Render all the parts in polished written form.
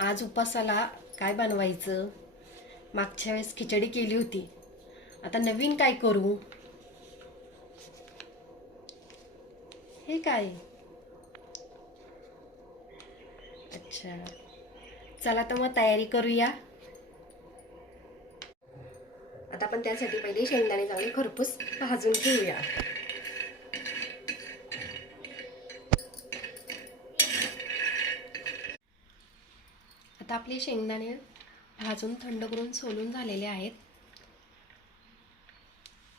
आज उपासाला काय बनवायचं? मागच्या वेळेस खिचडी केली होती. आता नवीन काय करू? हे काय? अच्छा, चला तर मग तयारी करूया. आता आपण त्यासाठी पहिले शेंगदाणे चांगले खरपूस भाजून घेऊया. आता आपले शेंगदाणे भाजून थंड करून सोलून झालेले आहेत.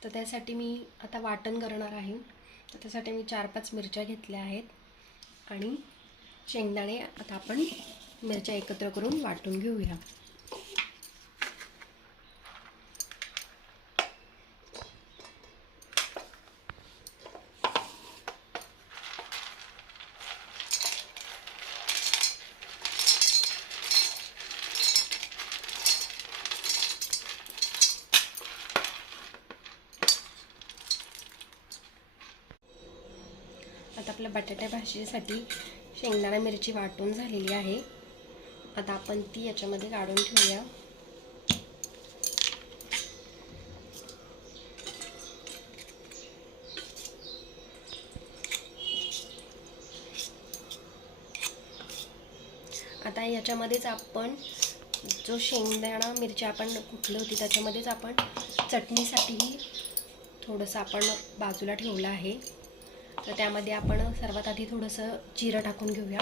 तर त्यासाठी मी आता वाटण करणार आहे. तर त्यासाठी मी 4-5 मिरच्या घेतल्या आहेत आणि शेंगदाणे आता आपण मिरच्या एकत्र करून वाटून घेऊया. आता आपल्या बटाट्या भाजीसाठी शेंगदाणा मिरची वाटून झालेली आहे. आता आपण ती याच्यामध्ये काढून ठेवूया. आता याच्यामध्येच आपण जो शेंगदाणा मिरची आपण कुटली होती त्याच्यामध्येच आपण चटणीसाठीही थोडंसं आपण बाजूला ठेवलं आहे. तर त्यामध्ये आपण सर्वात आधी थोडंसं जिरं टाकून घेऊया.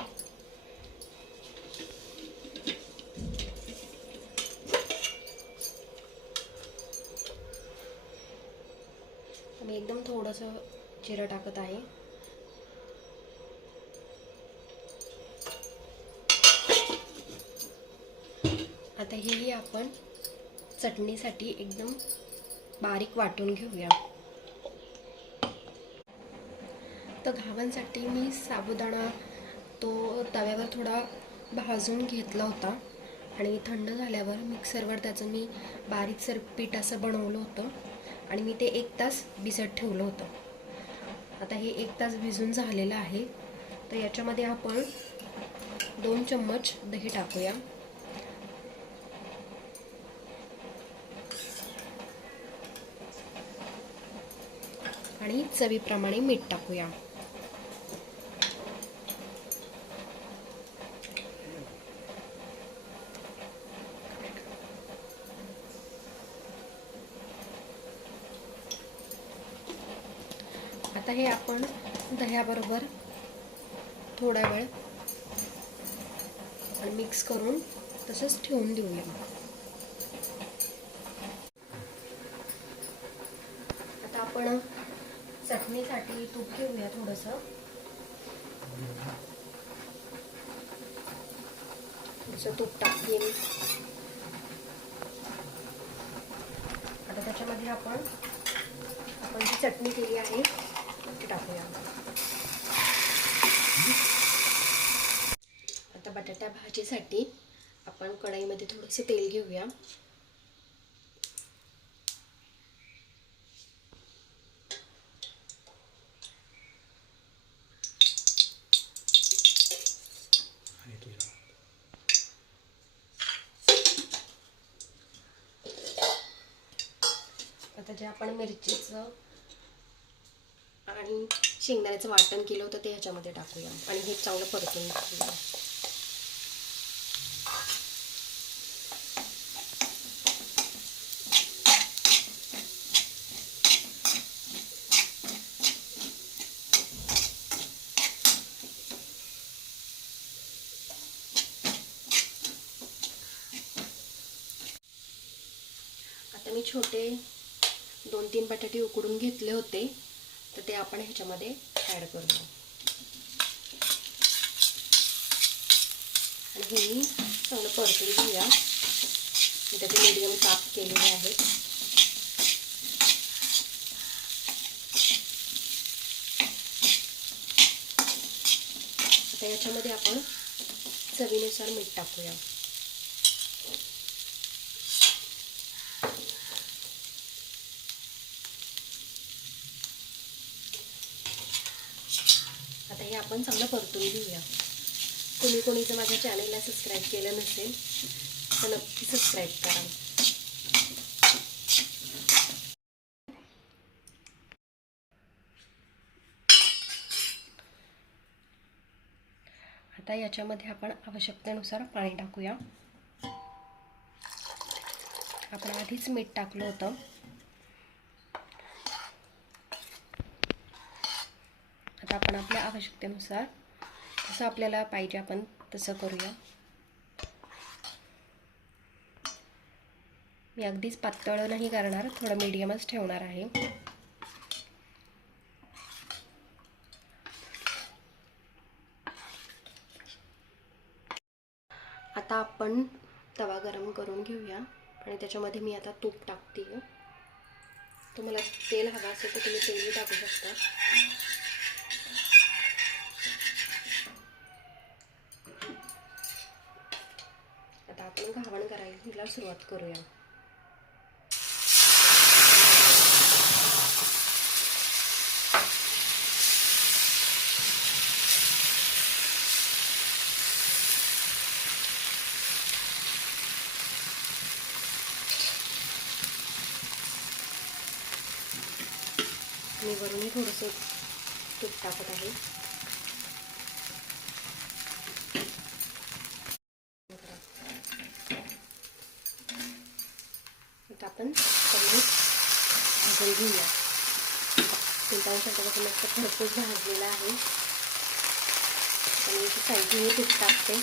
मी एकदम थोडंसं जिरं टाकत आहे. आता हेही आपण चटणीसाठी एकदम बारीक वाटून घेऊया. तर घावणसाठी मी साबुदाणा तो तव्यावर थोडा भाजून घेतला होता आणि थंड झाल्यावर मिक्सरवर त्याचं मी बारीकसर पीठ असं बनवलं होतं आणि मी ते 1 तास भिजत ठेवलं होतं. आता हे 1 तास भिजून झालेलं आहे. तर याच्यामध्ये आपण 2 चम्मच दही टाकूया. आणि चवीप्रमाणे मीठ टाकूया. आता हे आपण दह्याबरोबर थोडा वेळ मिक्स करून तसंच ठेवून देऊया. आता आपण चटणीसाठी तूप घेऊया थोडंसं तूप टाकून आता त्याच्यामध्ये आपण जी चटणी केली आहे ती टाकूया. आता बटाटा भाजीसाठी आपण कढईमध्ये थोडंसं तेल घेऊया. आता जे आपण मिरचीचं आणि शेंगदाण्याचं वाटण केलं होतं ते ह्याच्यामध्ये टाकूया आणि हे चांगलं परतून घेऊया. आता मी छोटे 2-3 बटाटे उकडून घेतले होते तर ते आपण ह्याच्यामध्ये ॲड करूया आणि हे चांगलं परतून घेऊया. मी त्याचे मीडियम काप केलेले आहेत. आता याच्यामध्ये आपण चवीनुसार मीठ टाकूया. आता हे आपण चांगलं परतून घेऊया. कोणी जर माझ्या चॅनलला सबस्क्राईब केलं नसेल तर नक्की सबस्क्राईब करा. आता याच्यामध्ये आपण आवश्यकतेनुसार पाणी टाकूया. आपण आधीच मीठ टाकलं होतं. आता आपण आपल्या आवश्यकतेनुसार जसं आपल्याला पाहिजे आपण तसं करूया. मी अगदीच पातळ नाही करणार, थोडं मीडियमच ठेवणार आहे. आता आपण तवा गरम करून घेऊया आणि त्याच्यामध्ये मी आता तूप टाकते. तुम्हाला तेल हवं असेल तर तुम्ही तेलही टाकू शकता. आता आपण घावण करायला सुरुवात करूया. मी वरूनही थोडंसं तूप टाकत आहे. आता आपण पनीर भाजून घेऊया. पाहू शकता कसं मस्त खरपूस भाजलेला आहे. आणि साईडने तूप टाकते.